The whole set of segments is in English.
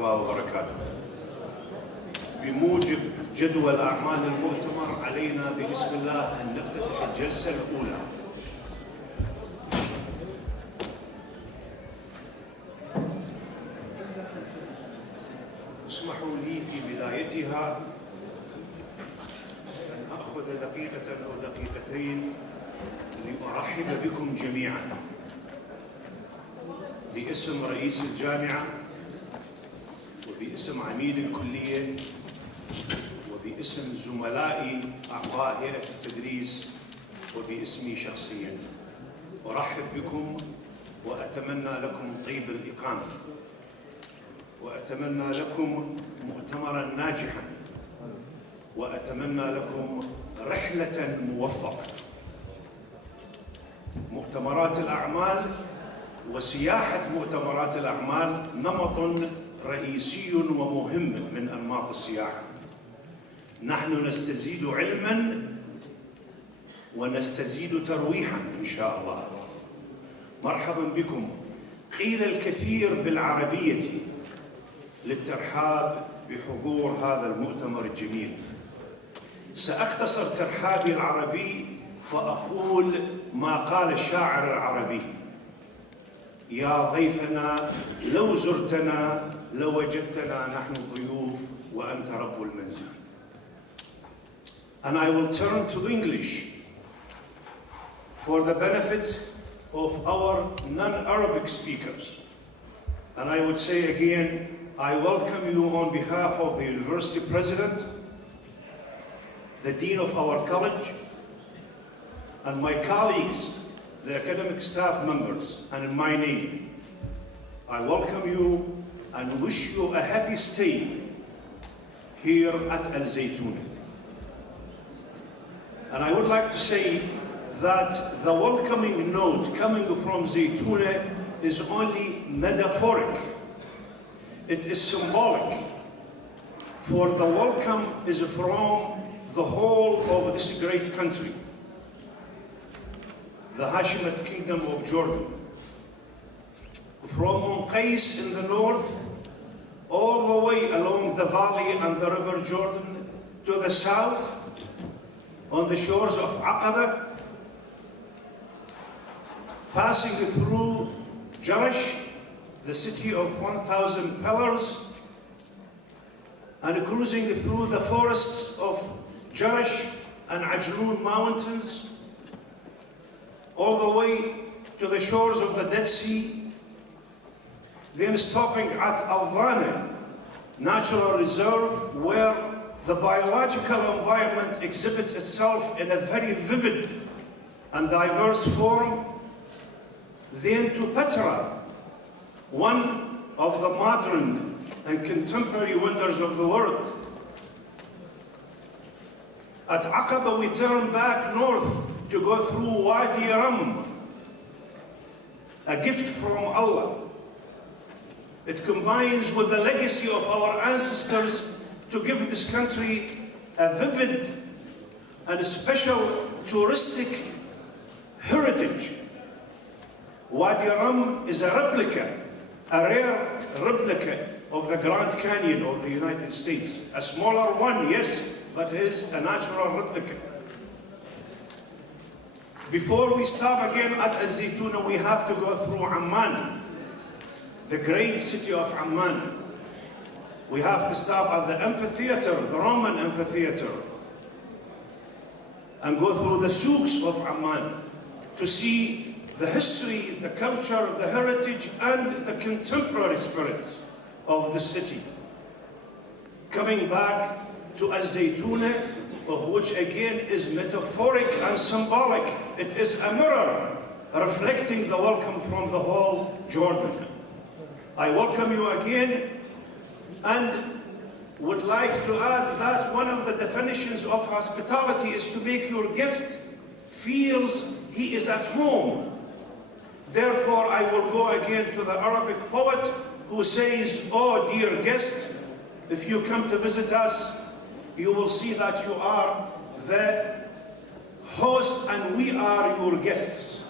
الله وبركاته. بموجب جدول أعمال المؤتمر علينا بإسم الله أن نفتتح الجلسة الأولى. اسمحوا لي في بدايتها أن أخذ دقيقة أو دقيقتين لأرحب بكم جميعا باسم رئيس الجامعة وباسم عميد الكلية وباسم زملائي أعضاء هيئة التدريس وباسمي شخصيا. أرحب بكم وأتمنى لكم طيب الإقامة، وأتمنى لكم مؤتمرا ناجحا، وأتمنى لكم رحلة موفقة. مؤتمرات الأعمال وسياحة مؤتمرات الأعمال نمط رئيسي ومهم من أنماط السياحة. نحن نستزيد علما ونستزيد ترويحا إن شاء الله. مرحبا بكم. قيل الكثير بالعربية للترحاب بحضور هذا المؤتمر الجميل. سأختصر ترحابي العربي فأقول ما قال الشاعر العربي: يا ضيفنا لو زرتنا لوجدتنا نحن ضيوف وأنت رب المنزل. And I will turn to English for the benefit of our non-Arabic speakers. And I would say again, I welcome you on behalf of the university president, the dean of our college, and my colleagues, the academic staff members, and in my name, I welcome you and wish you a happy stay here at Al-Zaytuna. And I would like to say that the welcoming note coming from Zaytuna is only metaphoric. It is symbolic, for the welcome is from the whole of this great country, the Hashemite Kingdom of Jordan, from Munqais in the north, all the way along the valley and the river Jordan to the south, on the shores of Aqaba, passing through Jarash, the city of 1,000 pillars, and cruising through the forests of Jarash and Ajloon mountains, all the way to the shores of the Dead Sea, then stopping at Al-Dhana Natural Reserve, where the biological environment exhibits itself in a very vivid and diverse form, then to Petra, one of the modern and contemporary wonders of the world. At Aqaba we turn back north to go through Wadi Ram, a gift from Allah. It combines with the legacy of our ancestors to give this country a vivid and special touristic heritage. Wadi Ram is a replica, a rare replica of the Grand Canyon of the United States. A smaller one, yes, but it is a natural replica. Before we stop again at Al-Zaytuna, we have to go through Amman, the great city of Amman. We have to stop at the amphitheater, the Roman amphitheater, and go through the souks of Amman to see the history, the culture, the heritage, and the contemporary spirit of the city. Coming back to Al-Zaytuna, which again is metaphoric and symbolic. It is a mirror reflecting the welcome from the whole Jordan. I welcome you again, and would like to add that one of the definitions of hospitality is to make your guest feels he is at home. Therefore, I will go again to the Arabic poet who says, "Oh, dear guest, if you come to visit us, you will see that you are the host and we are your guests."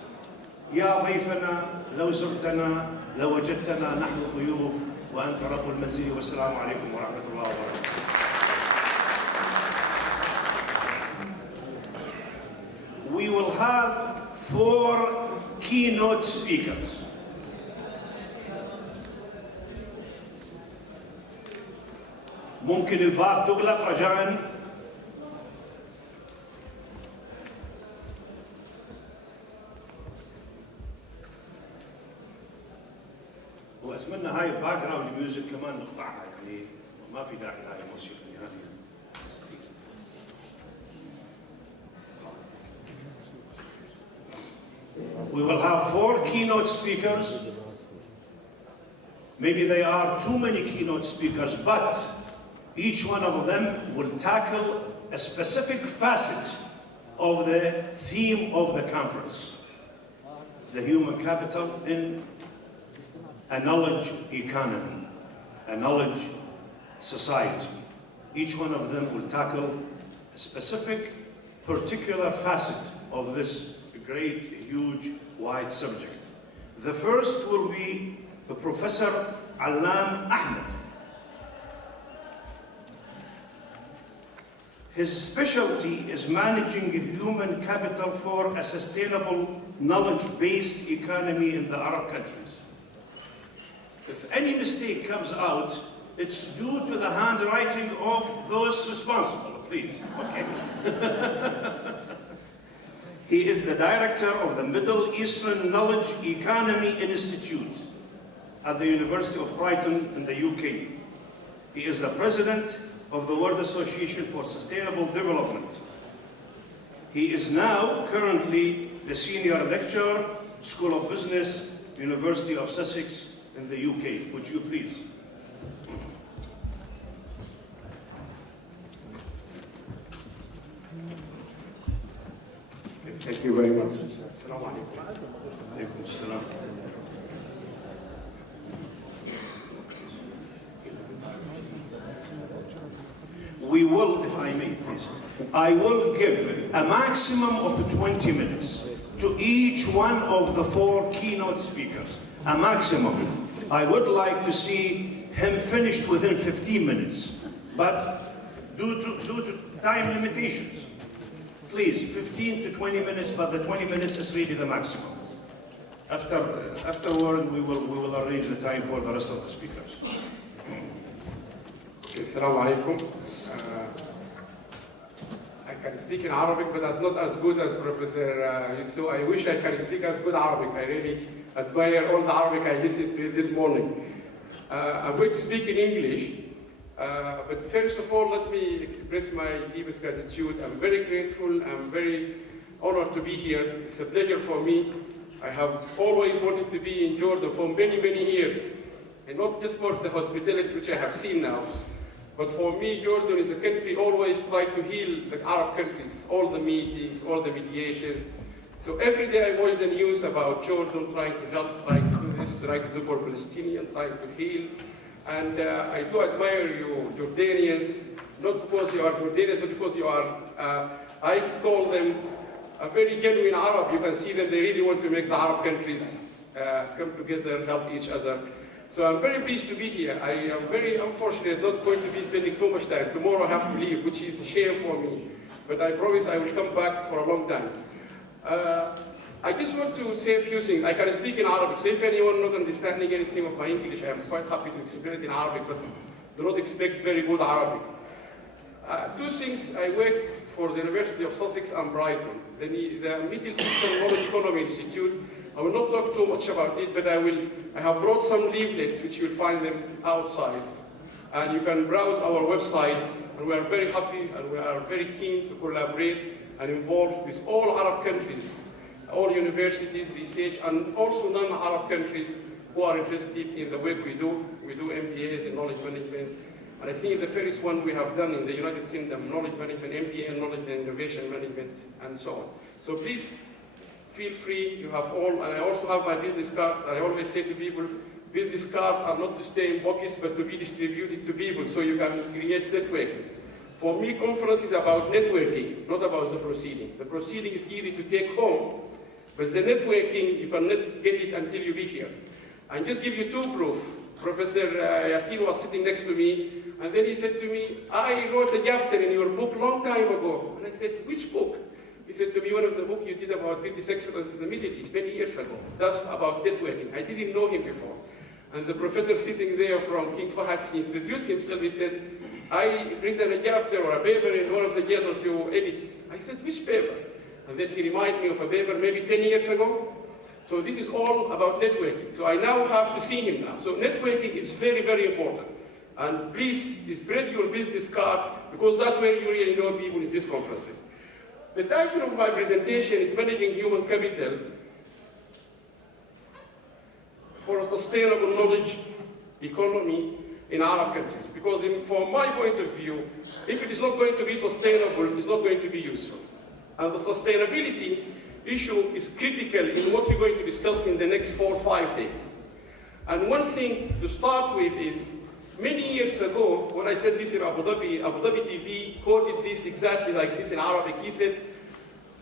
يا ضيفنا لو زرتنا لوجدتنا نحن ضيوف وأنت رب المنزل، والسلام عليكم ورحمة الله وبركاته. We will have 4 keynote speakers. ممكن الباب تغلق رجاءً. وأتمنى هاي الباك جراوند ميوزك كمان نقطعها، يعني ما في داعي لهاي الموسيقى نهائياً. We will have 4 keynote speakers. Maybe they are too many keynote speakers, but each one of them will tackle a specific facet of the theme of the conference, the human capital in a knowledge economy, a knowledge society. Each one of them will tackle a specific, particular facet of this great, huge, wide subject. The first will be the Professor Allam Ahmed. His specialty is managing human capital for a sustainable, knowledge-based economy in the Arab countries. If any mistake comes out, it's due to the handwriting of those responsible, please, okay? He is the director of the Middle Eastern Knowledge Economy Institute at the University of Brighton in the UK. He is the president of the World Association for Sustainable Development. He is now currently the senior lecturer, School of Business, University of Sussex in the UK. Would you please? Thank you very much. We will, if I may, please, I will give a maximum of 20 minutes to each one of the 4 keynote speakers. A maximum. I would like to see him finished within 15 minutes, but due to time limitations, please, 15 to 20 minutes, but the 20 minutes is really the maximum. Afterward, we will arrange the time for the rest of the speakers. Assalamu alaikum. I can speak in Arabic, but that's not as good as Professor Yusuf. I wish I can speak as good Arabic. I really admire all the Arabic I listened to this morning. I'm going to speak in English, but first of all, let me express my deepest gratitude. I'm very grateful. I'm very honored to be here. It's a pleasure for me. I have always wanted to be in Jordan for many, many years, and not just for the hospitality which I have seen now, but for me, Jordan is a country always tried to heal the Arab countries, all the meetings, all the mediations. So every day I watch the news about Jordan trying to help, trying to do this, trying to do for Palestinians, trying to heal. And I do admire you, Jordanians, not because you are Jordanians, but because you are, I call them a very genuine Arab. You can see them, they really want to make the Arab countries come together, help each other. So I'm very pleased to be here. I am very unfortunate not going to be spending too much time. Tomorrow I have to leave, which is a shame for me. But I promise I will come back for a long time. I just want to say a few things. I can speak in Arabic, so if anyone not understanding anything of my English, I am quite happy to explain it in Arabic, but do not expect very good Arabic. 2 things. I work for the University of Sussex and Brighton, the Middle Eastern Knowledge Economy Institute. I will not talk too much about it, but I have brought some leaflets which you will find them outside. And you can browse our website, and we are very happy and we are very keen to collaborate and involve with all Arab countries, all universities, research, and also non-Arab countries who are interested in the work we do. We do MBAs in knowledge management. And I think the first one we have done in the United Kingdom, knowledge management, MBA, knowledge and innovation management, and so on. So please, feel free, you have all, and I also have my business card, and I always say to people, business cards are not to stay in pockets, but to be distributed to people, so you can create networking. For me, conference is about networking, not about the proceeding. The proceeding is easy to take home, But the networking, you cannot get it until you be here. And just give you two proof. Professor Yassin was sitting next to me, and then he said to me, I wrote a chapter in your book long time ago. And I said, which book? He said to me, one of the books you did about British excellence in the Middle East many years ago. That's about networking. I didn't know him before. And the professor sitting there from King Fahd, he introduced himself. He said, I written a chapter or a paper in one of the journals you edit. I said, which paper? And then he reminded me of a paper maybe 10 years ago. So this is all about networking. So I now have to see him now. So networking is very, very important. And please spread your business card, because that's where you really know people in these conferences. The title of my presentation is Managing Human Capital for a Sustainable Knowledge Economy in Arab countries. Because from my point of view, if it is not going to be sustainable, it's not going to be useful. And the sustainability issue is critical in what we're going to discuss in the next 4 or 5 days. And one thing to start with is, many years ago, when I said this in Abu Dhabi TV quoted this exactly like this in Arabic. He said,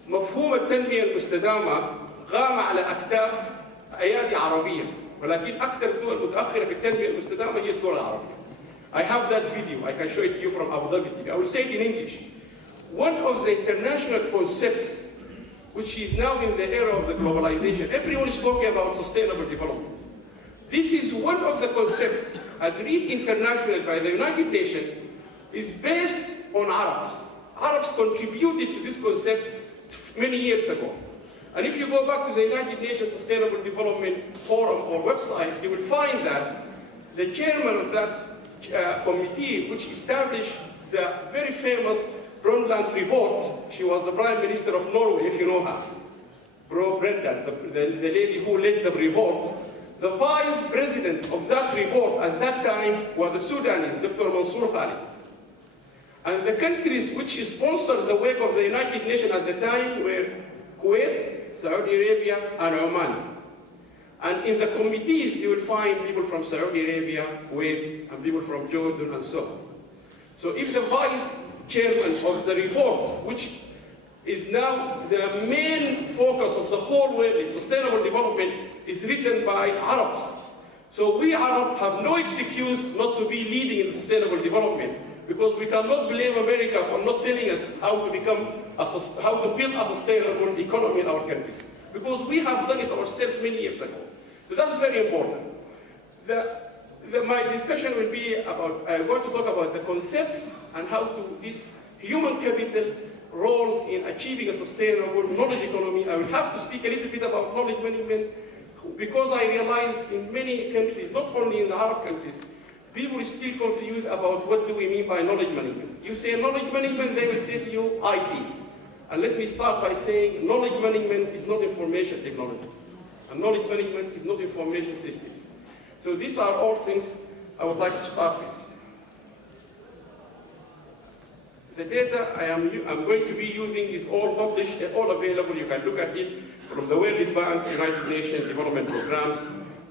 مفهوم التنمية المستدامة غام على أكتاف أيادي عربية، ولكن أكثر الدول متأخرة في التنمية المستدامة هي الدول العربية. I have that video. I can show it to you from Abu Dhabi TV. I will say it in English. One of the international concepts, which is now in the era of the globalization, everyone is talking about sustainable development. This is one of the concepts agreed internationally by the United Nations, is based on Arabs. Arabs contributed to this concept many years ago. And if you go back to the United Nations Sustainable Development Forum or website, you will find that the chairman of that committee, which established the very famous Brundtland report, she was the Prime Minister of Norway, if you know her, Bro Brenda, the lady who led the report. The vice president of that report at that time were the Sudanese, Dr. Mansour Khalid. And the countries which sponsored the work of the United Nations at the time were Kuwait, Saudi Arabia, and Oman. And in the committees, you will find people from Saudi Arabia, Kuwait, and people from Jordan, and so on. So if the vice chairman of the report, which is now the main focus of the whole world in sustainable development, is written by Arabs. So we Arabs have no excuse not to be leading in sustainable development, because we cannot blame America for not telling us how to build a sustainable economy in our countries, because we have done it ourselves many years ago. So that's very important. My discussion will be about, I'm going to talk about the concepts and how to this human capital role in achieving a sustainable knowledge economy. I will have to speak a little bit about knowledge management, because I realize in many countries, not only in the Arab countries, people are still confused about what do we mean by knowledge management. You say knowledge management, they will say to you IT. And let me start by saying knowledge management is not information technology. And knowledge management is not information systems. So these are all things I would like to start with. The data I'm going to be using is all published and all available. You can look at it from the World Bank, United Nations Development Programs,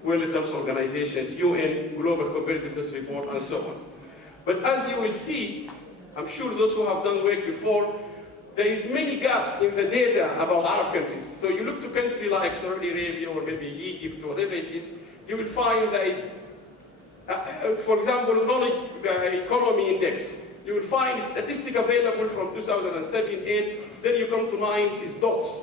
World Health Organizations, UN, Global Competitiveness Report, and so on. But as you will see, I'm sure those who have done work before, there is many gaps in the data about Arab countries. So you look to countries like Saudi Arabia or maybe Egypt or whatever it is, you will find that it's, for example, knowledge economy index. You will find statistic available from 2007-8, then you come to 9 is dots.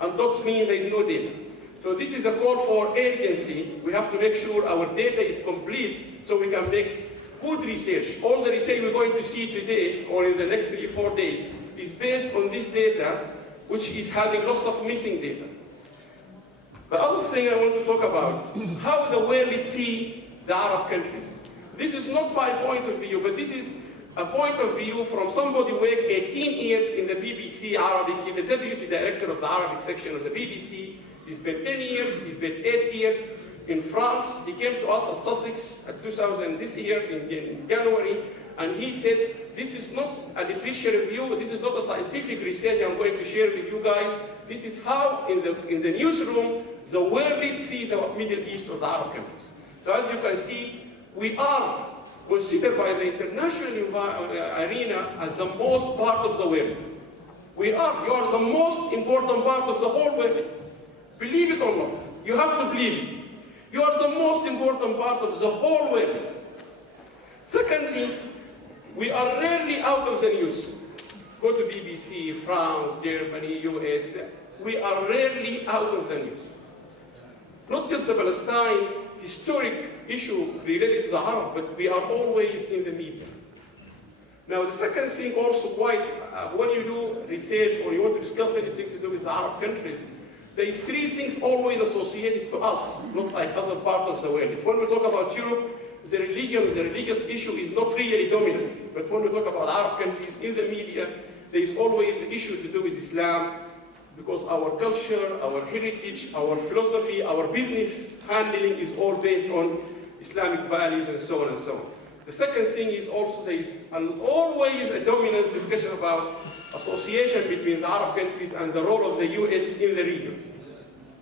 And dots mean there is no data. So this is a call for urgency. We have to make sure our data is complete so we can make good research. All the research we're going to see today or in the next 3 or 4 days is based on this data, which is having lots of missing data. The other thing I want to talk about, how the world sees the Arab countries. This is not my point of view, but this is a point of view from somebody who worked 18 years in the BBC Arabic. He's the deputy director of the Arabic section of the BBC. He spent 10 years, he spent 8 years in France. He came to us at Sussex at this year in January, and he said, this is not a literature review, this is not a scientific research I'm going to share with you guys. This is how in the newsroom the world sees the Middle East or the Arab countries. So as you can see, we are considered by the international arena as the most part of the world. You are the most important part of the whole world. Believe it or not, you have to believe it. You are the most important part of the whole world. Secondly, we are rarely out of the news. Go to BBC, France, Germany, US. We are rarely out of the news. Not just the Palestine historic issue related to the Arab, but we are always in the media. Now, the second thing also, when you do research or you want to discuss anything to do with the Arab countries, there is three things always associated to us, not like other parts of the world. When we talk about Europe, the religious issue is not really dominant. But when we talk about Arab countries in the media, there is always the issue to do with Islam, because our culture, our heritage, our philosophy, our business handling is all based on Islamic values and so on and so on. The second thing is also there is always a dominant discussion about association between the Arab countries and the role of the US in the region.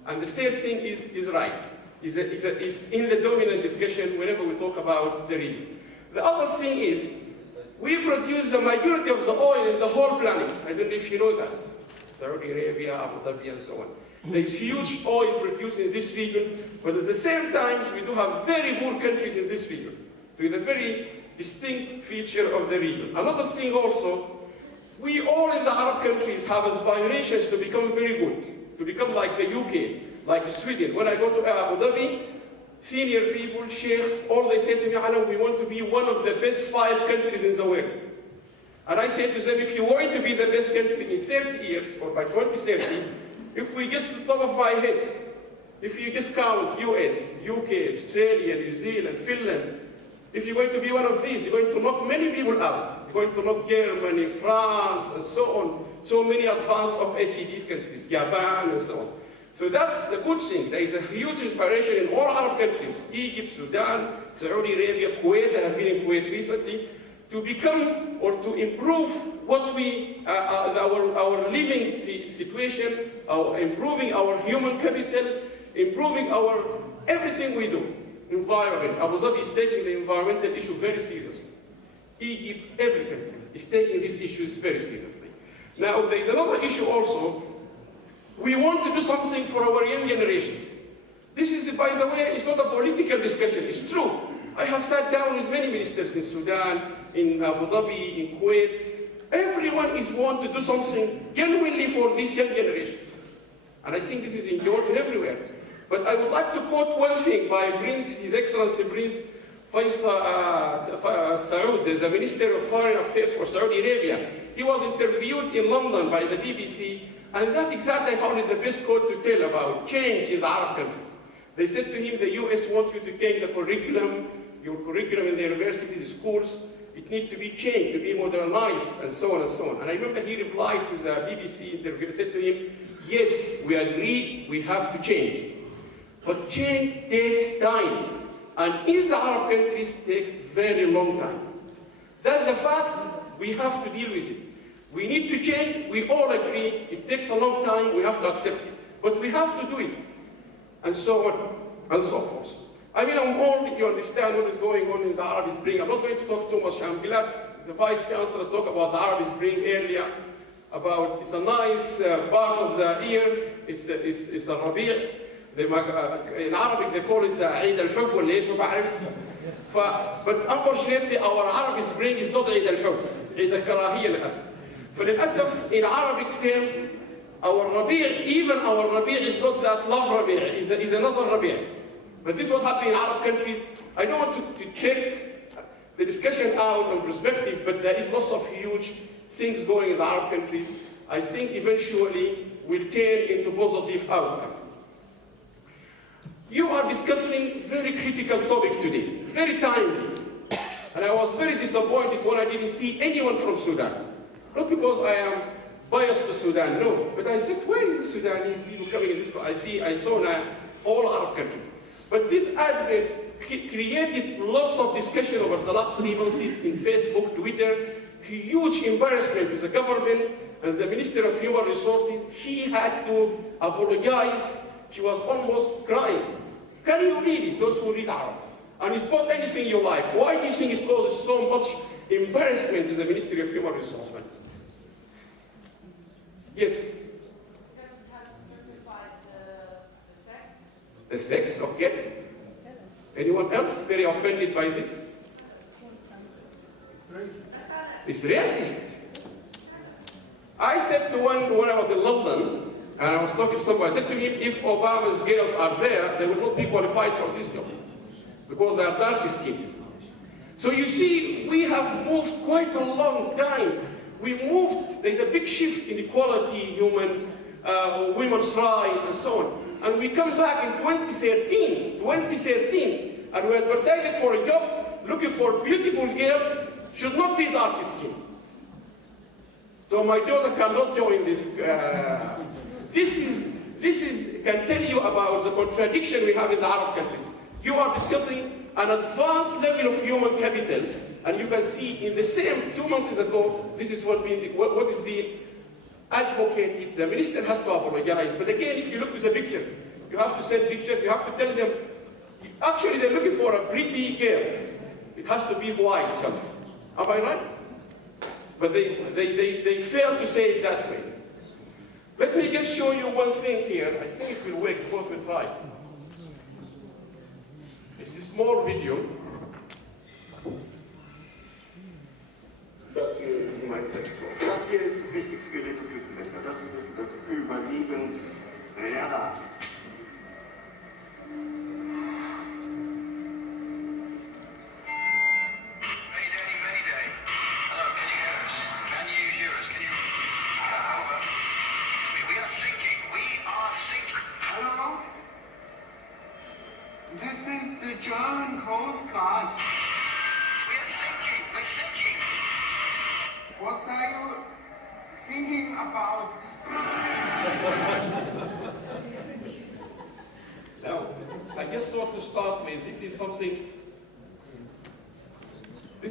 And the third thing is right, is in the dominant discussion whenever we talk about the region. The other thing is, we produce the majority of the oil in the whole planet. I don't know if you know that. Saudi Arabia, Abu Dhabi, and so on. There is huge oil produced in this region, but at the same time, we do have very poor countries in this region, with a very distinct feature of the region. Another thing also, we all in the Arab countries have aspirations to become very good, to become like the UK, like Sweden. When I go to Abu Dhabi, senior people, sheikhs, all they say to me, Alam, we want to be one of the best 5 countries in the world. And I say to them, if you want to be the best country in 30 years, or by 2030, if we just, on top of my head, if you just count US, UK, Australia, New Zealand, Finland, if you're going to be one of these, you're going to knock many people out. You're going to knock Germany, France, and so on. So many advanced of ACD's countries, Japan, and so on. So that's the good thing. There is a huge inspiration in all Arab countries, Egypt, Sudan, Saudi Arabia, Kuwait. I have been in Kuwait recently, to become or to improve what we, our living situation, improving our human capital, improving our everything we do. Environment. Abu Dhabi is taking the environmental issue very seriously. Egypt, every country is taking these issues very seriously. Now, there is another issue also. We want to do something for our young generations. This is, by the way, it's not a political discussion, it's true. I have sat down with many ministers in Sudan, in Abu Dhabi, in Kuwait. Everyone is want to do something genuinely for these young generations. And I think this is important everywhere. But I would like to quote one thing by His Excellency Prince Saud, the Minister of Foreign Affairs for Saudi Arabia. He was interviewed in London by the BBC, and that exactly I found is the best quote to tell about change in the Arab countries. They said to him, the US wants you to change the curriculum, your curriculum in the universities, schools, it needs to be changed, to be modernized, and so on and so on. And I remember he replied to the BBC interview, said to him, yes, we agree, we have to change. But change takes time. And in the Arab countries, it takes very long time. That's the fact, we have to deal with it. We need to change, we all agree, it takes a long time, we have to accept it. But we have to do it. And so on, and so forth. I mean, I'm all, you understand what is going on in the Arab Spring. I'm not going to talk too much. I'm glad the Vice Chancellor talked about the Arab Spring earlier, about it's a nice part of the year, it's a Rabi'. In Arabic they call it Eid al-Hub ولا ايش ما بعرف. But unfortunately our Arab Spring is not Eid al-Hub, Eid al-Karahiyya للأسف. فللأسف in Arabic terms our Rabi', even our Rabi' is not that love Rabi', is another Rabi'. But this is what happened in Arab countries. I don't want to take the discussion out on perspective, but there is lots of huge things going in the Arab countries. I think eventually will turn into positive outcome. You are discussing very critical topic today, very timely. And I was very disappointed when I didn't see anyone from Sudan. Not because I am biased to Sudan, no. But I said, where is the Sudanese people coming in this? I saw now all Arab countries. But this advert created lots of discussion over the last 3 months in Facebook, Twitter, huge embarrassment to the government and the Minister of Human Resources. She had to apologize. She was almost crying. Can you read it, those who read Arab? And it's not anything you like. Why do you think it causes so much embarrassment to the Ministry of Human Resources? Yes? Because it has specified The sex, okay. Anyone else very offended by this? It's racist. It's racist. I said to one when I was in London, and I was talking to somebody, I said to him, if Obama's girls are there, they will not be qualified for this job because they are dark skinned. So you see, we have moved quite a long time. We moved, there's a big shift in equality, humans, women's rights, and so on. And we come back in 2013, and we advertised for a job looking for beautiful girls, should not be dark skinned. So my daughter cannot join this. This is can tell you about the contradiction we have in the Arab countries. You are discussing an advanced level of human capital, and you can see in the same 2 months ago, this is what is being advocated. The minister has to apologize. But again, if you look at the pictures, you have to send pictures, you have to tell them, actually they're looking for a pretty girl. It has to be white color. Am I right? But they fail to say it that way. Let me just show you one thing here. I think it will work before we try. It's a small video. Das hier ist mein Sektor. Das hier ist das wichtigste Gerät des Hilfsberechner. Das ist das Überlebensradar. This is the German Coast Guard. We're thinking. What are you thinking about? Now, I just want to start with, this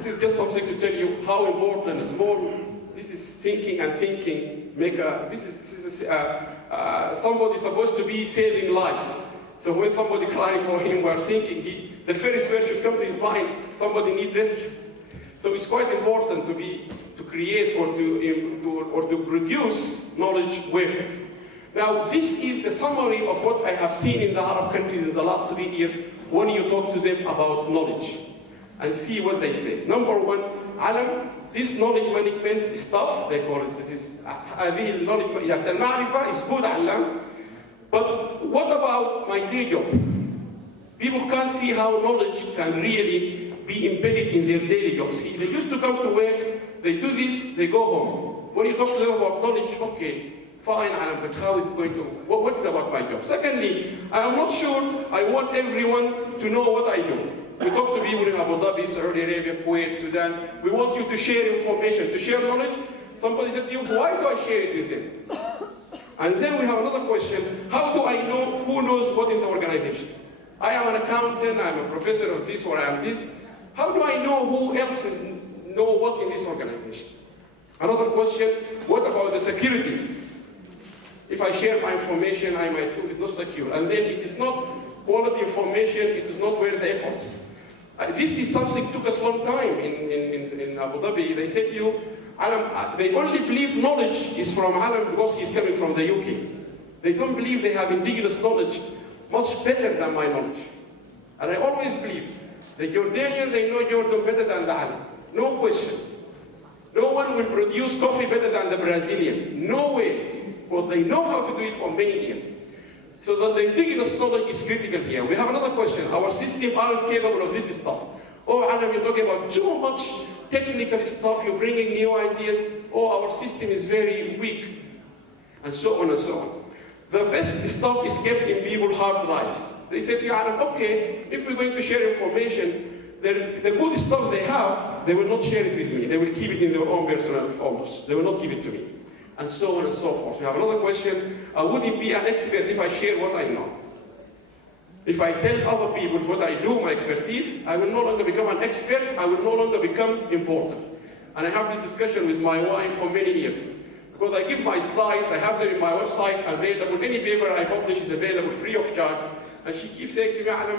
is just something to tell you how important small, this is thinking and thinking, somebody supposed to be saving lives. So when somebody crying for him, we are thinking, the first word should come to his mind, somebody needs rescue. So it's quite important to create or to produce knowledge workers. Now, this is the summary of what I have seen in the Arab countries in the last 3 years when you talk to them about knowledge and see what they say. Number one, alam, this knowledge management stuff, they call it, this is, هذه knowledge, المعرفة is good alam. But what about my day job? People can't see how knowledge can really be embedded in their daily jobs. They used to come to work, they do this, they go home. When you talk to them about knowledge, okay, fine, but how is it going to, what is about my job? Secondly, I am not sure I want everyone to know what I do. We talk to people in Abu Dhabi, Saudi Arabia, Kuwait, Sudan. We want you to share information, to share knowledge. Somebody said to you, why do I share it with them? And then we have another question, how do I know who knows what in the organization? I am an accountant, I am a professor of this, or I am this. How do I know who else know what in this organization? Another question, what about the security? If I share my information, I might, it is not secure. And then it is not quality information, it is not worth the efforts. This is something that took us a long time in Abu Dhabi. They said to you, Alam, they only believe knowledge is from Alam because he is coming from the UK. They don't believe they have indigenous knowledge much better than my knowledge. And I always believe the Jordanian, they know Jordan better than the Alam. No question. No one will produce coffee better than the Brazilian. No way. Well, they know how to do it for many years. So that the indigenous knowledge is critical here. We have another question. Our system aren't capable of this stuff. Oh, Alam, you're talking about too much technical stuff, you're bringing new ideas. Oh, our system is very weak. And so on and so on. The best stuff is kept in people's hard drives. They say to you, Alam, okay, if we're going to share information, the good stuff they have, they will not share it with me. They will keep it in their own personal folders. They will not give it to me. And so on and so forth. We have another question. Would it be an expert if I share what I know? If I tell other people what I do, my expertise, I will no longer become an expert, I will no longer become important. And I have this discussion with my wife for many years. Because I give my slides, I have them in my website available. Any paper I publish is available free of charge. And she keeps saying to me, Alam,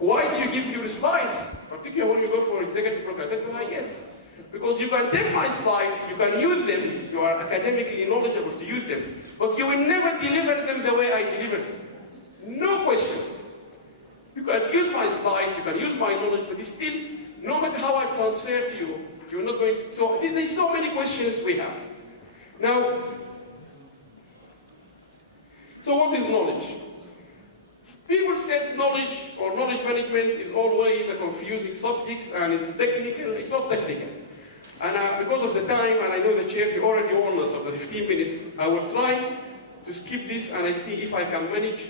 why do you give your slides? Particularly when you go for executive program. I said to her, yes. Because you can take my slides, you can use them, you are academically knowledgeable to use them, but you will never deliver them the way I deliver them. No question. You can use my slides, you can use my knowledge, but it's still, no matter how I transfer to you, you're not going to. So there's so many questions we have. Now, so what is knowledge? People said knowledge or knowledge management is always a confusing subject and it's technical. It's not technical. And because of the time, and I know the chair, you already warned us of the 15 minutes, I will try to skip this and I see if I can manage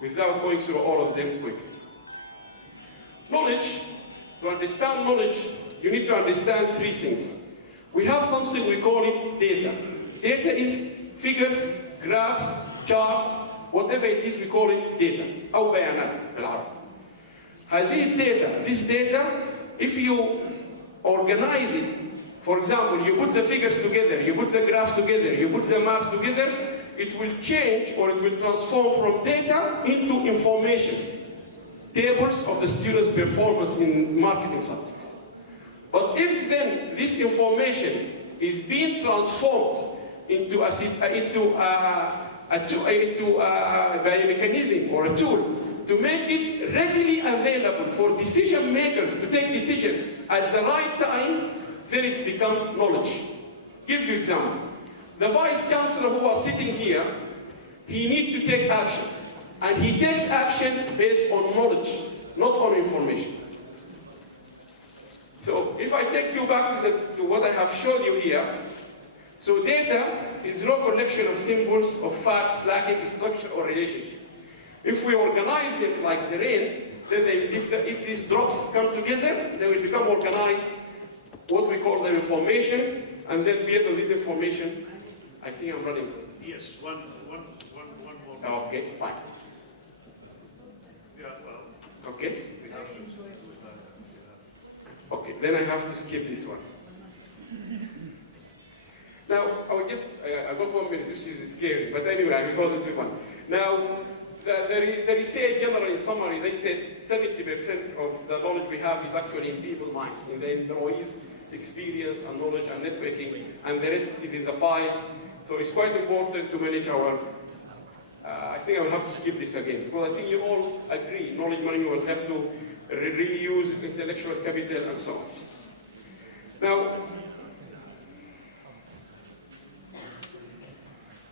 without going through all of them quickly. Knowledge, to understand knowledge, you need to understand three things. We have something we call it data. Data is figures, graphs, charts, whatever it is, we call it data. أو بيانات بالعربي. هذه الداتا, this data, if you organize it, for example, you put the figures together, you put the graphs together, you put the maps together, it will change or it will transform from data into information. Tables of the students' performance in marketing subjects. But if then this information is being transformed into a mechanism or a tool to make it readily available for decision makers to take decision at the right time, then it becomes knowledge. Give you example. The vice chancellor who was sitting here, he needs to take actions. And he takes action based on knowledge, not on information. So if I take you back to what I have shown you here, so data is no collection of symbols of facts lacking structure or relationship. If we organize them like the rain, then if these drops come together, they will become organized, what we call them information, and then based on this information, I think I'm running. Yes, one more. Okay, fine. Yeah, well, Okay. we have to. Okay, then I have to skip this one. Now, I got 1 minute, which is scary, but anyway, I will go this one. Now, the research general, in summary, they said 70% of the knowledge we have is actually in people's minds, in the employees' experience and knowledge and networking, and the rest is in the files. So it's quite important to manage our, I think I will have to skip this again, because I think you all agree knowledge management will help to reuse intellectual capital and so on. Now,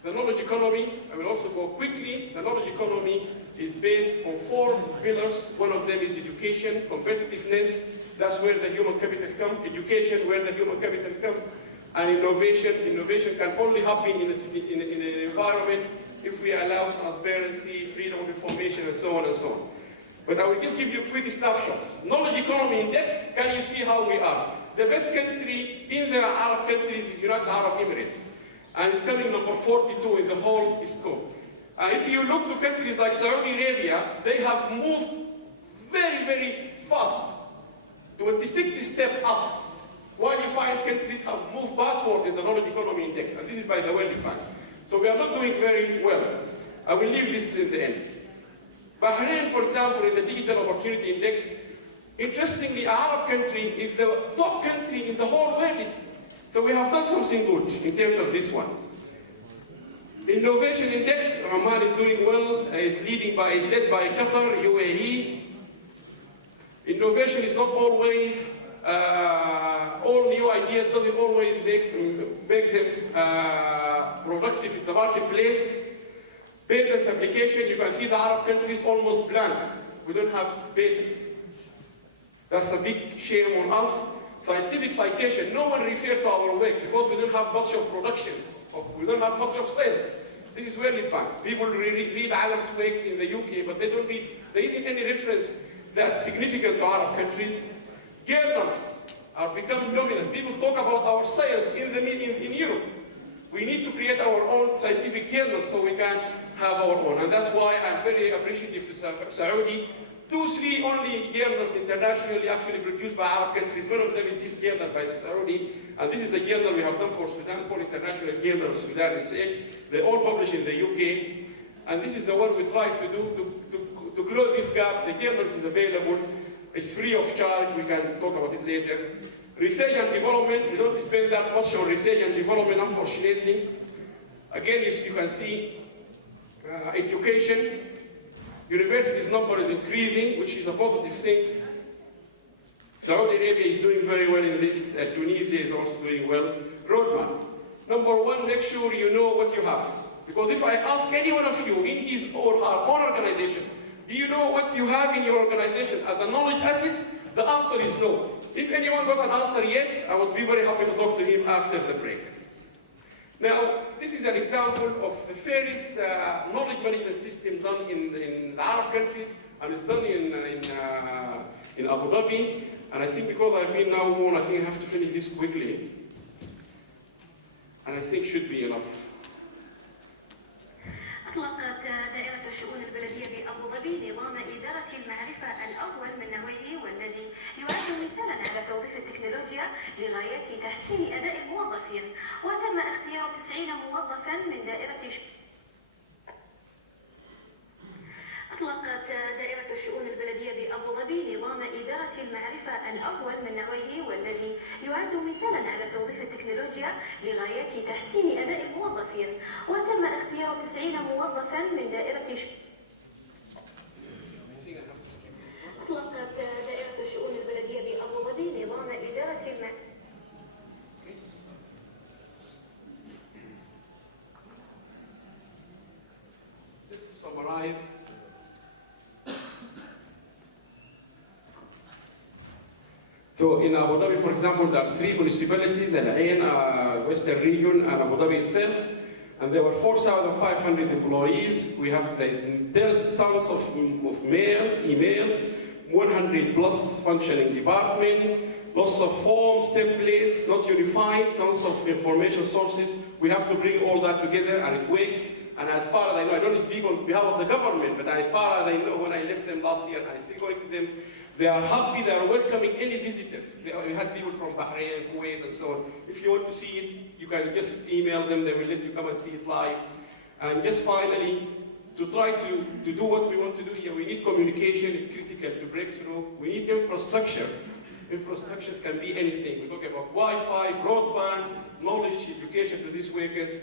the knowledge economy, I will also go quickly. The knowledge economy is based on 4 pillars. One of them is education, competitiveness, that's where the human capital comes, education, where the human capital comes, and innovation. Innovation can only happen in an environment if we allow transparency, freedom of information, and so on and so on. But I will just give you quick snapshots. Knowledge economy index, can you see how we are? The best country in the Arab countries is United Arab Emirates. And it's coming number 42 in the whole scope. If you look to countries like Saudi Arabia, they have moved very, very fast. 26 step up. While you find countries have moved backward in the knowledge economy index. And this is by the World Bank. So we are not doing very well. I will leave this in the end. Bahrain, for example, in the digital opportunity index, interestingly, an Arab country is the top country in the whole world. So we have done something good in terms of this one. The innovation index, Oman is doing well. It's led by Qatar, UAE. Innovation is not always, all new ideas doesn't always make them productive in the marketplace. Patents application, you can see the Arab countries almost blank. We don't have patents. That's a big shame on us. Scientific citation, no one referred to our work because we don't have much of production. We don't have much of sales. This is World Bank. People read Alam's work in the UK, but they don't read, there isn't any reference that's significant to Arab countries. Journals are becoming dominant. People talk about our science in Europe. We need to create our own scientific journals so we can have our own. And that's why I'm very appreciative to Saudi. 2-3 only journals internationally actually produced by Arab countries. One of them is this journal by the Saudi. And this is a journal we have done for Sudan called International Journal of Sudan Research. They all published in the UK. And this is the one we tried to do to close this gap. The journal is available. It's free of charge. We can talk about it later. Research and development. We don't spend that much on research and development, unfortunately. Again, you can see Education, universities number is increasing, which is a positive thing. Saudi Arabia is doing very well in this. Tunisia is also doing well. Roadmap. Number one, make sure you know what you have. Because if I ask any one of you in his or her own organization, do you know what you have in your organization as the knowledge assets? The answer is no. If anyone got an answer yes, I would be very happy to talk to him after the break. Now, this is an example of the fairest knowledge management system done in the Arab countries, and it's done in Abu Dhabi. And I think because I've been now on, I think I have to finish this quickly. And I think should be enough. أطلقت دائرة الشؤون البلدية بأبو ظبي نظام إدارة المعرفة الأول من نوعه والذي يعد مثالا على توظيف التكنولوجيا لغاية تحسين أداء الموظفين، وتم اختيار 90 موظفا من دائرة أطلقت دائرة الشؤون البلدية بأبو ظبي نظام إدارة المعرفة الأول من نوعه والذي يعد مثالا على توظيف التكنولوجيا لغاية تحسين أداء الموظفين، وتم اختيار 90 موظفا من دائرة أطلقت دائرة الشؤون البلدية بأبو ظبي نظام إدارة المعرفة. Just to summarize, so in Abu Dhabi, for example, there are 3 municipalities, Al-Ain, Western region, and Abu Dhabi itself, and there were 4,500 employees. We have tons of mails, emails, 100 plus functioning department, lots of forms, templates, not unified, tons of information sources. We have to bring all that together, and it works. And as far as I know, I don't speak on behalf of the government, but as far as I know, when I left them last year, I'm still going to them. They are happy, they are welcoming any visitors. We had people from Bahrain, Kuwait, and so on. If you want to see it, you can just email them, they will let you come and see it live. And just finally, to try to do what we want to do here, we need communication, it's critical to break through. We need infrastructure. Infrastructures can be anything. We talk about Wi-Fi, broadband, knowledge, education to these workers.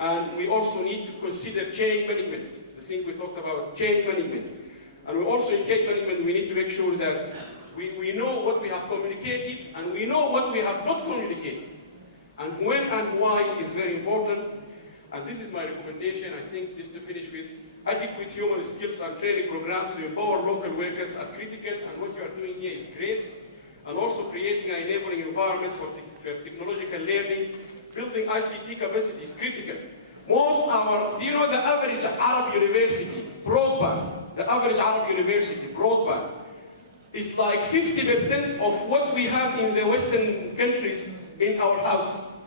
And we also need to consider change management, the thing we talked about, change management. And we also in change management, we need to make sure that we know what we have communicated and we know what we have not communicated. And when and why is very important. And this is my recommendation, I think, just to finish with, adequate human skills and training programs to empower local workers are critical, and what you are doing here is great. And also creating an enabling environment for technological learning, building ICT capacity is critical. Do you know the average Arab university, broadband, the average Arab university, broadband, is like 50% of what we have in the Western countries in our houses.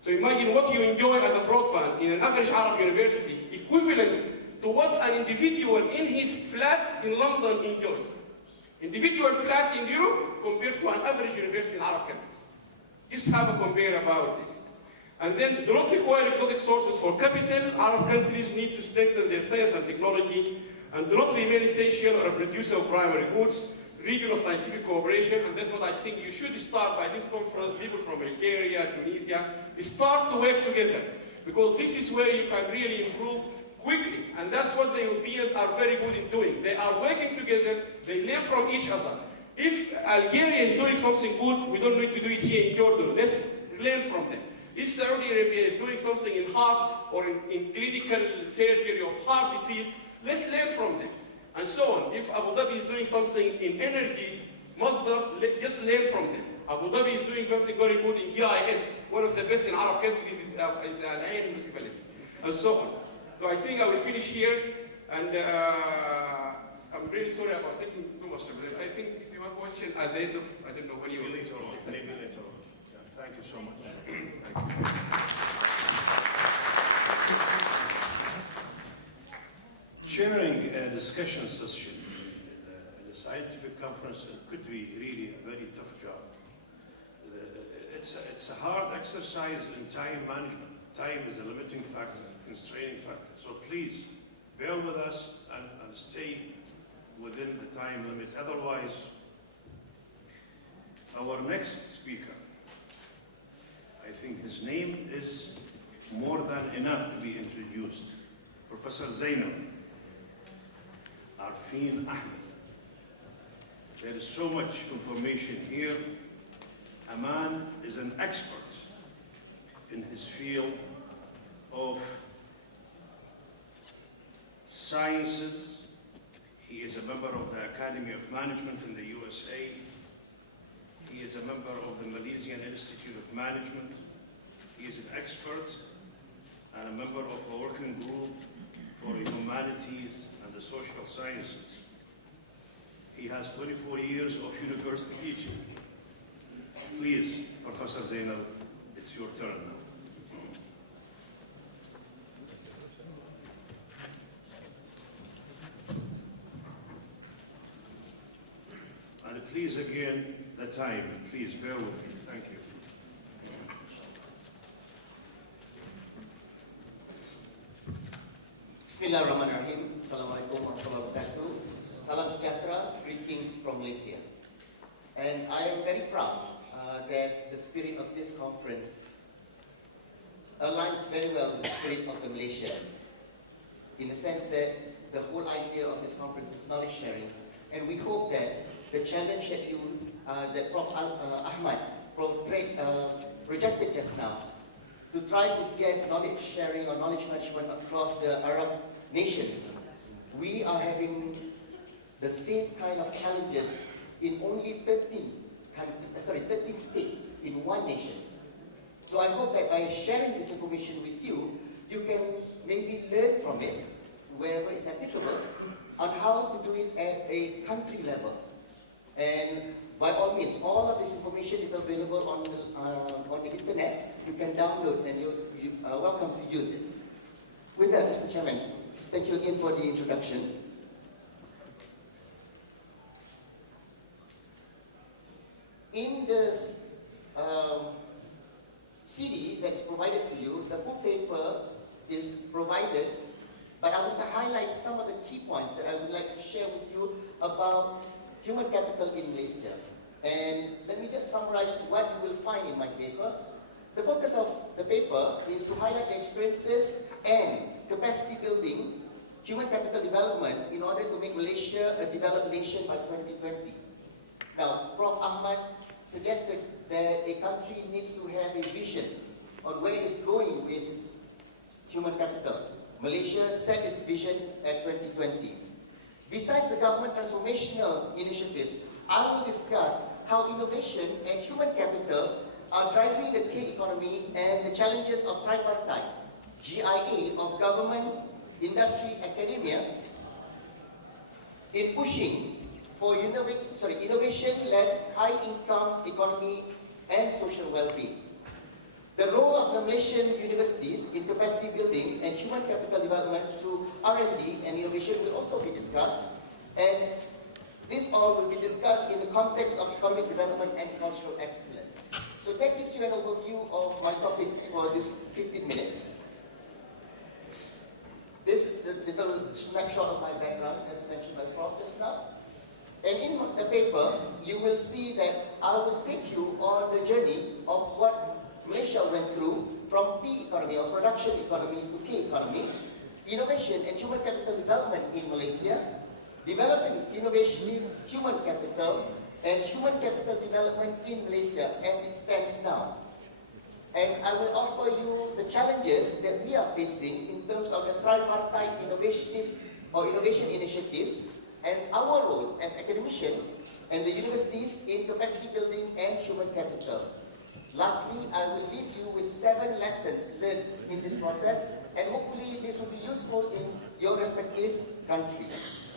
So imagine what you enjoy as a broadband in an average Arab university, equivalent to what an individual in his flat in London enjoys. Individual flat in Europe compared to an average university in Arab countries. Just have a compare about this. And then do not require exotic sources for capital. Arab countries need to strengthen their science and technology and do not remain essential or a producer of primary goods. Regional scientific cooperation, and that's what I think you should start by this conference. People from Bulgaria, Tunisia, start to work together, because this is where you can really improve quickly, and that's what the Europeans are very good in doing. They are working together, they learn from each other. If Algeria is doing something good, we don't need to do it here in Jordan. Let's learn from them. If Saudi Arabia is doing something in heart or in clinical surgery of heart disease, let's learn from them. And so on. If Abu Dhabi is doing something in energy, Masdar, just learn from them. Abu Dhabi is doing something very good in GIS. One of the best in Arab countries is Al-Ain municipality. And so on. So I think I will finish here. And I'm really sorry about taking too much of this. I think if you have a question at the end of, I don't know when you will. Later on. Maybe later on. Yeah. Thank you so much. Thank you. Chairing a discussion session at a scientific conference could be really a very tough job. It's a hard exercise in time management. Time is a limiting factor, constraining factor. So please, bear with us and stay within the time limit. Otherwise, our next speaker, I think his name is more than enough to be introduced. Professor Zainab, Arfin Ahmed. There is so much information here. A man is an expert in his field of sciences. He is a member of the Academy of Management in the USA. He is a member of the Malaysian Institute of Management. He is an expert and a member of a working group for the humanities and the social sciences. He has 24 years of university teaching. Please, Professor Zainal, it's your turn now. And please again, the time, please bear with me. Thank you. Bismillahirrahmanirrahim. Assalamualaikum warahmatullahi wabarakatuh. Salam sejahtera, greetings from Malaysia. And I am very proud that the spirit of this conference aligns very well with the spirit of the Malaysia, in the sense that the whole idea of this conference is knowledge sharing. And we hope that the challenge that Prof. Ahmad projected just now, to try to get knowledge sharing or knowledge management across the Arab nations, we are having the same kind of challenges in only 13 states in one nation. So I hope that by sharing this information with you, you can maybe learn from it, wherever it's applicable, on how to do it at a country level. And by all means, all of this information is available on the internet. You can download and you are welcome to use it. With that, Mr. Chairman, thank you again for the introduction. In this CD that is provided to you, the full paper is provided, but I want to highlight some of the key points that I would like to share with you about human capital in Malaysia. And let me just summarize what you will find in my paper. The focus of the paper is to highlight the experiences and capacity building, human capital development in order to make Malaysia a developed nation by 2020. Now, Prof. Ahmad suggested that a country needs to have a vision on where it's going with human capital. Malaysia set its vision at 2020. Besides the government transformational initiatives, I will discuss how innovation and human capital are driving the K economy and the challenges of tripartite, GIA of government, industry, academia, in pushing for innovation-led high-income economy and social well-being. The role of the Malaysian universities in capacity building and human capital development through R&D and innovation will also be discussed, and this all will be discussed in the context of economic development and cultural excellence. So that gives you an overview of my topic for this 15 minutes. This is the little snapshot of my background as mentioned by Prof just now. And in the paper, you will see that I will take you on the journey of what Malaysia went through from P economy or production economy to K economy, innovation and human capital development in Malaysia, developing innovative human capital and human capital development in Malaysia as it stands now. And I will offer you the challenges that we are facing in terms of the tripartite innovation initiatives and our role as academicians and the universities in capacity building and human capital. Lastly, I will leave you with 7 lessons learned in this process, and hopefully this will be useful in your respective countries.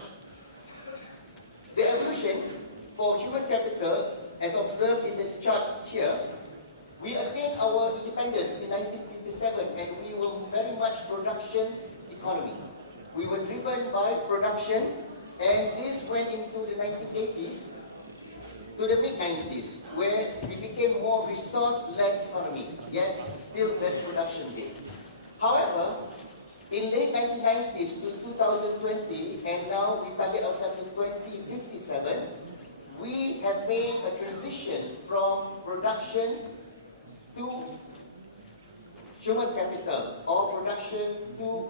The evolution for human capital, as observed in this chart here, we attained our independence in 1957, and we were very much production economy. We were driven by production, and this went into the 1980s to the mid-90s, where we became more resource-led economy, yet still very production-based. However, in late 1990s to 2020, and now we target ourselves to 2057, we have made a transition from production to human capital, or production to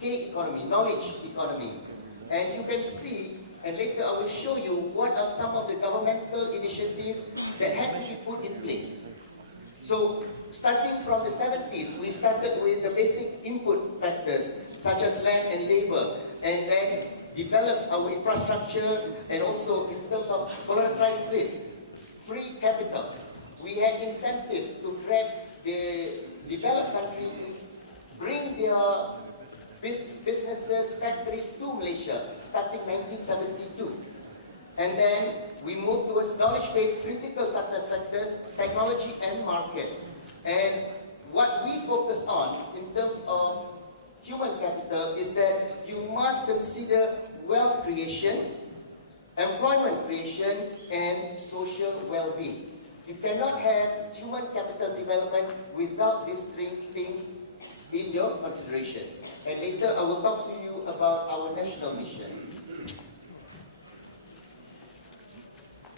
K economy, knowledge economy. And you can see, and later I will show you what are some of the governmental initiatives that had to be put in place. So, starting from the 70s, we started with the basic input factors, such as land and labor, and then developed our infrastructure, and also in terms of collateralized risk, free capital. We had incentives to grab the developed country to bring their businesses, factories to Malaysia, starting 1972. And then we moved towards knowledge-based critical success factors, technology and market. And what we focus on in terms of human capital is that you must consider wealth creation, employment creation, and social well-being. You cannot have human capital development without these three things in your consideration. And later I will talk to you about our national mission.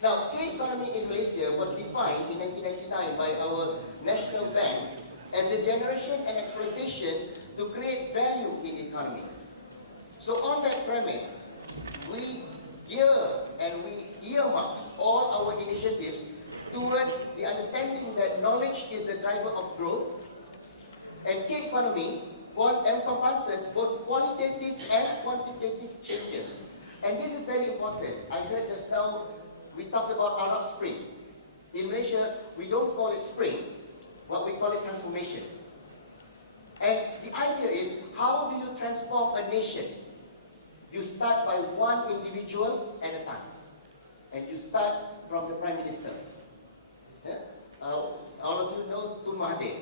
Now, K economy in Malaysia was defined in 1999 by our National Bank as the generation and exploitation to create value in the economy. So on that premise, we earmarked all our initiatives towards the understanding that knowledge is the driver of growth, and K economy encompasses both qualitative and quantitative changes. And this is very important. I heard just now we talked about Arab Spring. In Malaysia, we don't call it spring, but we call it transformation. And the idea is, how do you transform a nation? You start by one individual at a time. And you start from the Prime Minister. Yeah? All of you know Tun Mahathir.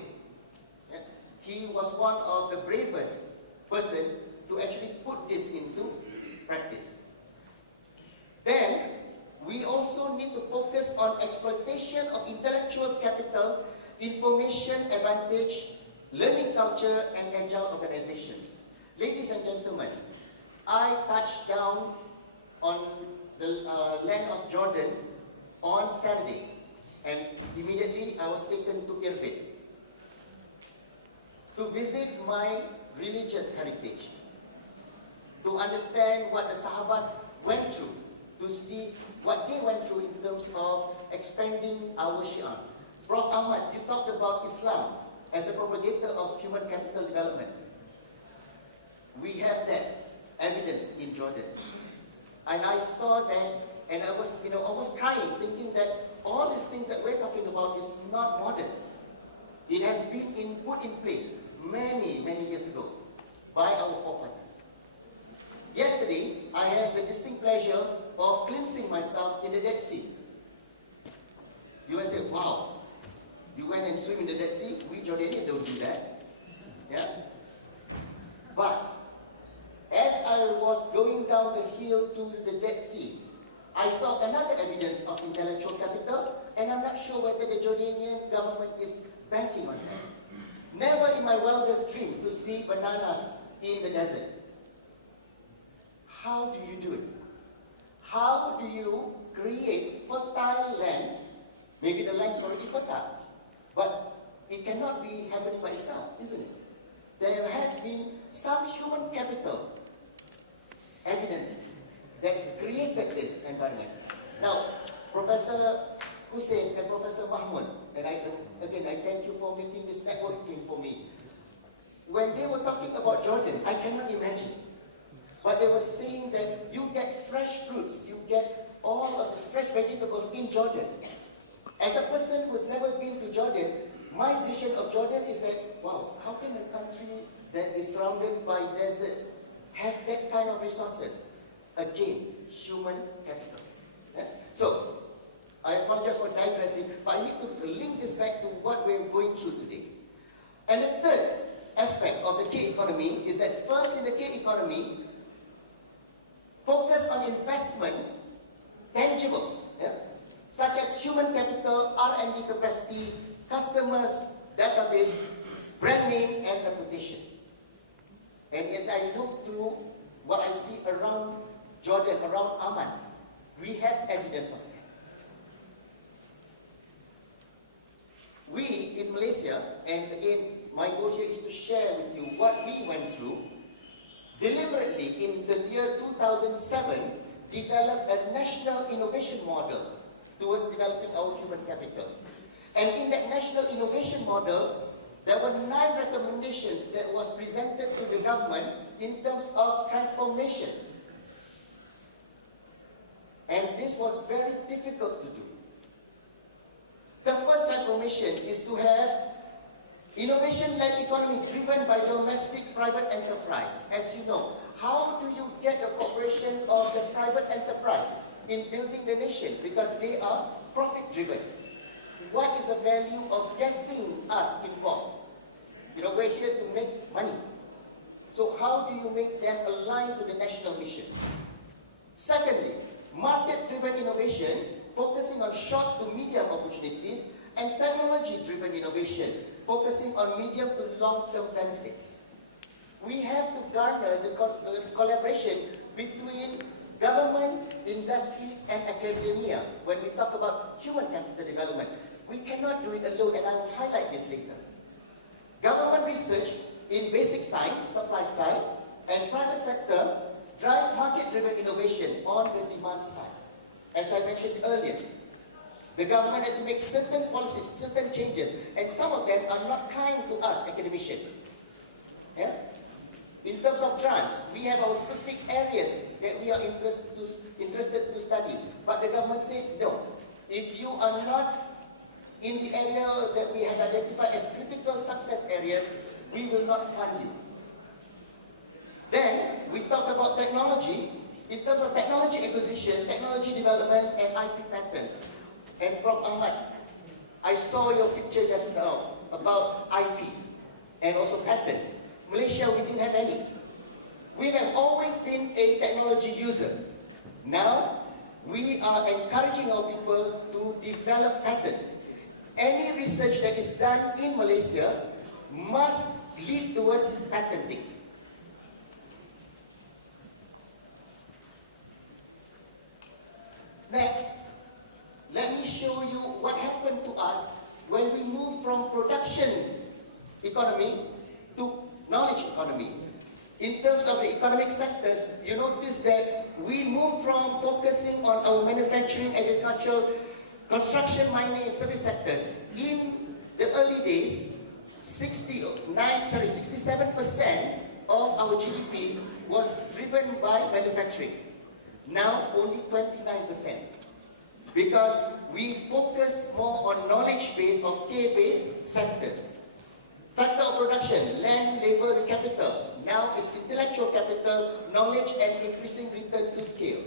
Yeah? He was one of the bravest person to actually put this into practice. Then, we also need to focus on exploitation of intellectual capital, information advantage, learning culture, and agile organizations. Ladies and gentlemen, I touched down on the land of Jordan on Saturday, and immediately I was taken to Irbil to visit my religious heritage, to understand what the Sahabat went through, to see what they went through in terms of expanding our Shi'an. Prof. Ahmad, you talked about Islam as the propagator of human capital development. We have that evidence in Jordan. And I saw that, and I was almost crying, thinking that all these things that we're talking about is not modern. It has been put in place many, many years ago by our forefathers. Yesterday, I had the distinct pleasure of cleansing myself in the Dead Sea. You might say, wow, you went and swim in the Dead Sea? We Jordanians don't do that. Yeah? But, as I was going down the hill to the Dead Sea, I saw another evidence of intellectual capital, and I'm not sure whether the Jordanian government is banking on that. Never in my wildest dream to see bananas in the desert. How do you do it? How do you create fertile land? Maybe the land is already fertile, but it cannot be happening by itself, isn't it? There has been some human capital evidence that created this environment. Now, Professor Hussein and Professor Mahmoud, and I thank you for making this networking for me. When they were talking about Jordan, I cannot imagine. But they were saying that you get fresh fruits, you get all of these fresh vegetables in Jordan. As a person who's never been to Jordan, my vision of Jordan is that, wow, how can a country that is surrounded by desert have that kind of resources? Again, human capital. Yeah? So, I apologize for digressing, but I need to link this back to what we're going through today. And the third aspect of the K economy is that firms in the K economy focus on investment, tangibles, yeah? Such as human capital, R&D capacity, customers, database, brand name, and reputation. And as I look to what I see around Jordan, around Amman, we have evidence of that. We in Malaysia, and again, my goal here is to share with you what we went through. deliberately in the year 2007 developed a national innovation model towards developing our human capital. And in that national innovation model, there were 9 recommendations that was presented to the government in terms of transformation. And this was very difficult to do. The first transformation is to have innovation-led economy driven by domestic private enterprise. As you know, how do you get the cooperation of the private enterprise in building the nation? Because they are profit-driven. What is the value of getting us involved? You know, we're here to make money. So how do you make them aligned to the national mission? Secondly, market-driven innovation, focusing on short to medium opportunities, and technology-driven innovation, focusing on medium to long-term benefits. We have to garner the collaboration between government, industry, and academia when we talk about human capital development. We cannot do it alone, and I will highlight this later. Government research in basic science, supply side, and private sector drives market-driven innovation on the demand side. As I mentioned earlier, the government had to make certain policies, certain changes, and some of them are not kind to us, academicians. Yeah? In terms of grants, we have our specific areas that we are interested to study. But the government said, no, if you are not in the area that we have identified as critical success areas, we will not fund you. Then, we talk about technology. In terms of technology acquisition, technology development, and IP patents. And Prof. Ahmad, I saw your picture just now about IP and also patents. Malaysia, we didn't have any. We have always been a technology user. Now, we are encouraging our people to develop patents. Any research that is done in Malaysia must lead towards patenting. Next, let me show you what happened to us when we moved from production economy to knowledge economy. In terms of the economic sectors, you notice that we moved from focusing on our manufacturing, agricultural, construction, mining, and service sectors. In the early days, 67% of our GDP was driven by manufacturing. Now, only 29%. Because we focus more on knowledge-based or K-based sectors. Factor of production, land, labor, and capital. Now it's intellectual capital, knowledge, and increasing return to scale.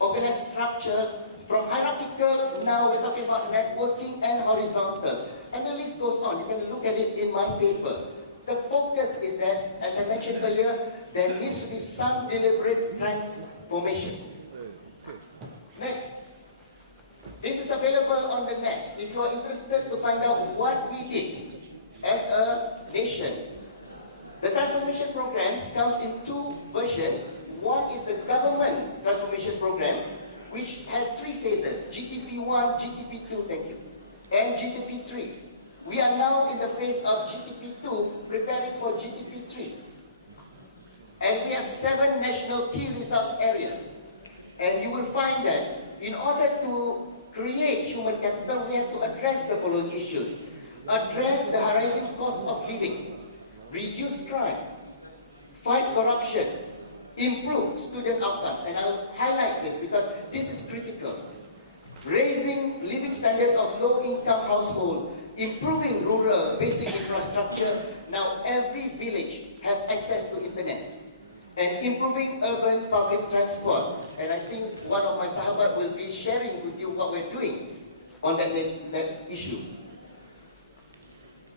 Organized structure, from hierarchical, now we're talking about networking and horizontal. And the list goes on. You can look at it in my paper. The focus is that, as I mentioned earlier, there needs to be some deliberate transformation. Next. This is available on the net. If you are interested to find out what we did as a nation. The transformation programs comes in 2 versions. One is the government transformation program, which has 3 phases, GTP 1, GTP 2, thank you, and GTP 3. We are now in the phase of GTP 2, preparing for GTP 3. And we have 7 national key results areas. And you will find that in order to create human capital, we have to address the following issues. Address the rising cost of living, reduce crime, fight corruption, improve student outcomes. And I'll highlight this because this is critical. Raising living standards of low-income households, improving rural basic infrastructure. Now every village has access to internet. And improving urban public transport. And I think one of my sahabat will be sharing with you what we're doing on that issue.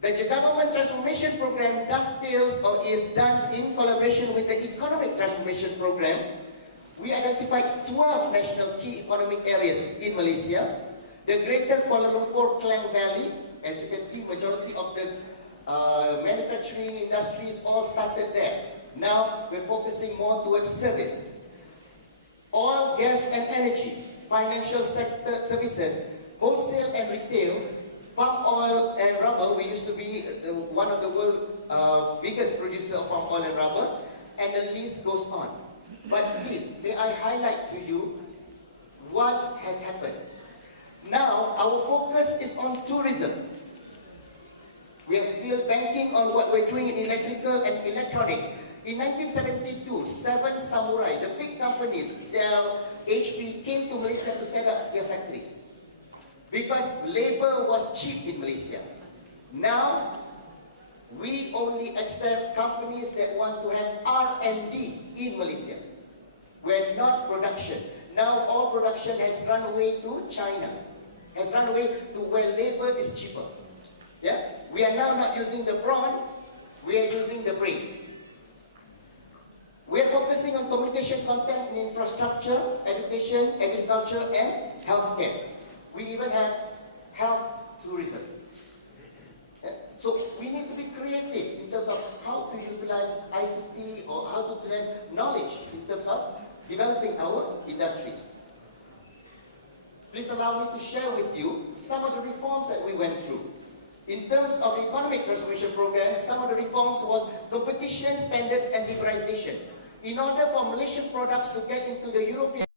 The government transformation program dovetails or is done in collaboration with the economic transformation program. We identified 12 national key economic areas in Malaysia. The Greater Kuala Lumpur Klang Valley, as you can see, majority of the manufacturing industries all started there. Now we're focusing more towards service. Oil, gas and energy, financial sector services, wholesale and retail, palm oil and rubber. We used to be one of the world's biggest producer of palm oil and rubber. and the list goes on. But please, may I highlight to you what has happened. Now, our focus is on tourism. We are still banking on what we're doing in electrical and electronics. In 1972, 7 samurai, the big companies, Dell, HP, came to Malaysia to set up their factories because labor was cheap in Malaysia. Now, we only accept companies that want to have R&D in Malaysia. We're not production. Now all production has run away to China, has run away to where labor is cheaper. Yeah? We are now not using the brawn, we are using the brain. We are focusing on communication content and infrastructure, education, agriculture, and healthcare. We even have health tourism. Yeah? So we need to be creative in terms of how to utilize ICT or how to utilize knowledge in terms of developing our industries. Please allow me to share with you some of the reforms that we went through. In terms of the economic transformation program, some of the reforms was competition, standards, and liberalization. In order for Malaysian products to get into the European